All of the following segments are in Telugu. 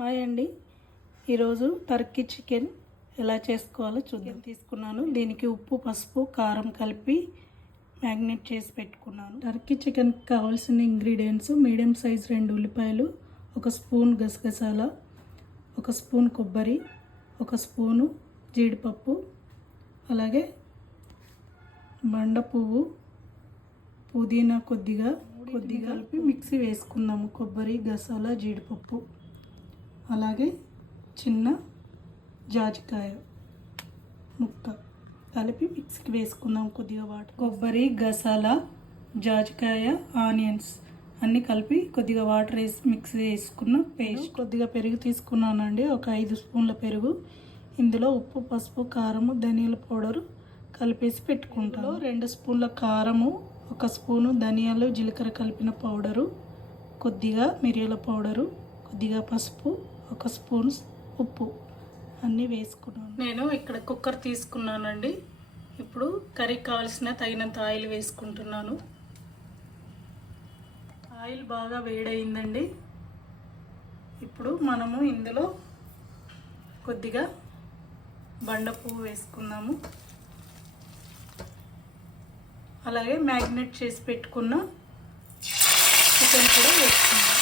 హాయ్ అండి, ఈరోజు టర్కీ చికెన్ ఎలా చేసుకోవాలో చూద్దాం. తీసుకున్నాను, దీనికి ఉప్పు పసుపు కారం కలిపి మ్యాగ్నేట్ చేసి పెట్టుకున్నాను. టర్కీ చికెన్కి కావాల్సిన ఇంగ్రీడియంట్స్: మీడియం సైజ్ 2 ఉల్లిపాయలు, 1 స్పూన్ గసగసాల, 1 స్పూన్ కొబ్బరి, 1 స్పూను జీడిపప్పు, అలాగే బండ పువ్వు, పుదీనా కొద్దిగా కలిపి మిక్సీ వేసుకుందాము. కొబ్బరి, గసాల, జీడిపప్పు, అలాగే చిన్న జాజికాయ ముక్క కలిపి మిక్సీకి వేసుకుందాం. కొద్దిగా వాటర్, కొబ్బరి, గసాల, జాజికాయ, ఆనియన్స్ అన్నీ కలిపి కొద్దిగా వాటర్ వేసి మిక్సీ వేసుకున్న పేస్ట్. కొద్దిగా పెరుగు తీసుకున్నానండి, ఒక 5 స్పూన్ల పెరుగు. ఇందులో ఉప్పు పసుపు కారము ధనియాల పౌడరు కలిపేసి పెట్టుకుంటాను. 2 స్పూన్ల కారము, 1 స్పూను ధనియాలు జీలకర్ర కలిపిన పౌడరు, కొద్దిగా మిరియాల పౌడరు, కొద్దిగా పసుపు, 1 స్పూన్ ఉప్పు అన్నీ వేసుకున్నాను. నేను ఇక్కడ కుక్కర్ తీసుకున్నానండి. ఇప్పుడు కర్రీకి కావాల్సిన తగినంత ఆయిల్ వేసుకుంటున్నాను. ఆయిల్ బాగా వేడయిందండి. ఇప్పుడు మనము ఇందులో కొద్దిగా బండ పువ్వు వేసుకుందాము. అలాగే మ్యాగ్నేట్ చేసి పెట్టుకున్న చికెన్ కూడా వేసుకుందాం.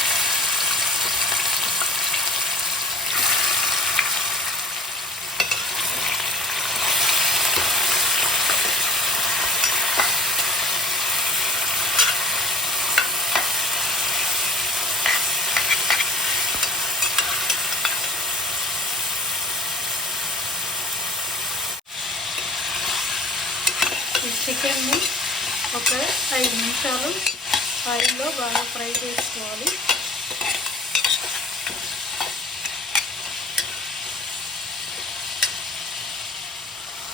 ఈ చికెన్ని ఒక 5 నిమిషాలు ఆయిల్లో బాగా ఫ్రై చేసుకోవాలి.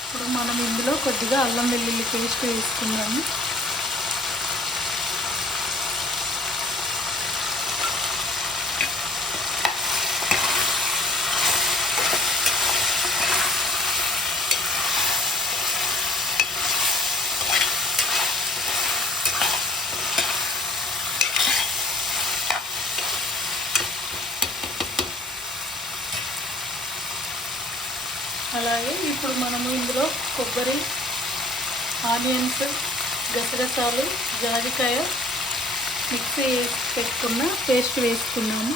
ఇప్పుడు మనం ఇందులో కొద్దిగా అల్లం వెల్లుల్లి పేస్ట్ వేసుకుందాము. అలాగే ఇప్పుడు మనము ఇందులో కొబ్బరి, ఆనియన్స్, గసగసాలు, జాజికాయ మిక్సీ పెట్టుకున్న పేస్ట్ వేసుకున్నాము.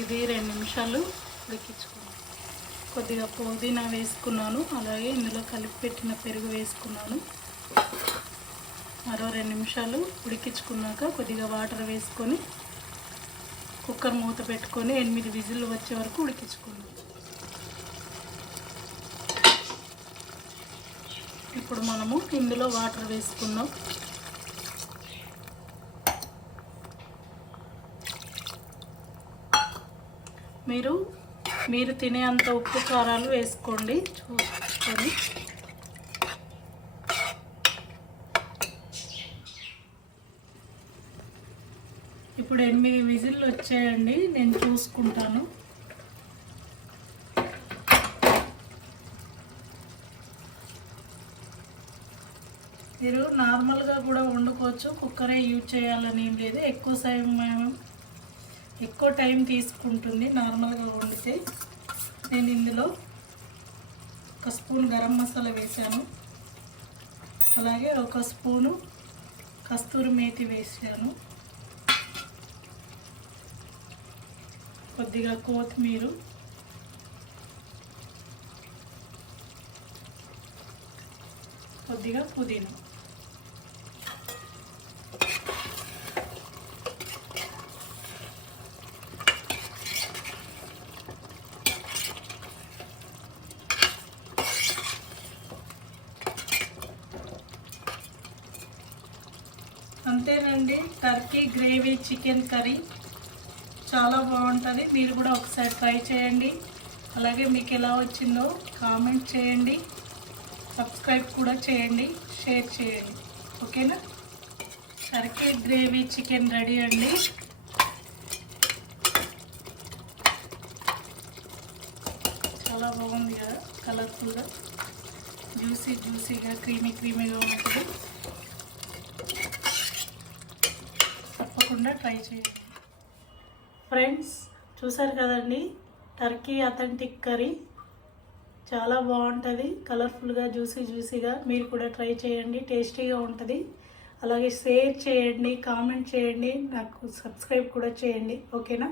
ఇది 2 నిమిషాలు ఉడికించుకున్నాను. కొద్దిగా పుదీనా వేసుకున్నాను. అలాగే ఇందులో కలిపి పెట్టిన పెరుగు వేసుకున్నాను. మరో 2 నిమిషాలు ఉడికించుకున్నాక కొద్దిగా వాటర్ వేసుకొని కుక్కర్ మూత పెట్టుకొని 8 విజిల్లు వచ్చే వరకు ఉడికించుకున్నాను. ఇప్పుడు మనము ఇందులో వాటర్ వేసుకున్నాం. మీరు తినే అంత ఉప్పు కారాలు వేసుకోండి చూసుకొని. ఇప్పుడు 8 విజిల్లు వచ్చాయండి, నేను చూసుకుంటాను. మీరు నార్మల్గా కూడా వండుకోవచ్చు, కుక్కరే యూజ్ చేయాలని ఏం లేదు. ఎక్కువ టైం తీసుకుంటుంది నార్మల్గా వండితే. నేను ఇందులో 1 స్పూన్ గరం మసాలా వేసాను. అలాగే 1 స్పూను కస్తూరి మేతి వేసాను. కొద్దిగా కొత్తిమీర, కొద్దిగా పుదీనా. అంతేనండి, టర్కీ గ్రేవీ చికెన్ కర్రీ చాలా బాగుంటుంది. మీరు కూడా ఒకసారి ట్రై చేయండి. అలాగే మీకు ఎలా వచ్చిందో కామెంట్ చేయండి. సబ్స్క్రైబ్ కూడా చేయండి, షేర్ చేయండి. ఓకేనా? టర్కీ గ్రేవీ చికెన్ రెడీ అండి. చాలా బాగుంది కదా, కలర్ఫుల్గా, జ్యూసీగా, క్రీమీగా ఉంటుంది. తప్పకుండా ట్రై చేయండి ఫ్రెండ్స్. చూసారు కదండి, టర్కీ అథెంటిక్ కర్రీ చాలా బాగుంటుంది, కలర్ఫుల్గా, జ్యూసీగా. మీరు కూడా ట్రై చేయండి, టేస్టీగా ఉంటుంది. అలాగే షేర్ చేయండి, కామెంట్ చేయండి, నాకు సబ్స్క్రైబ్ కూడా చేయండి. ఓకేనా?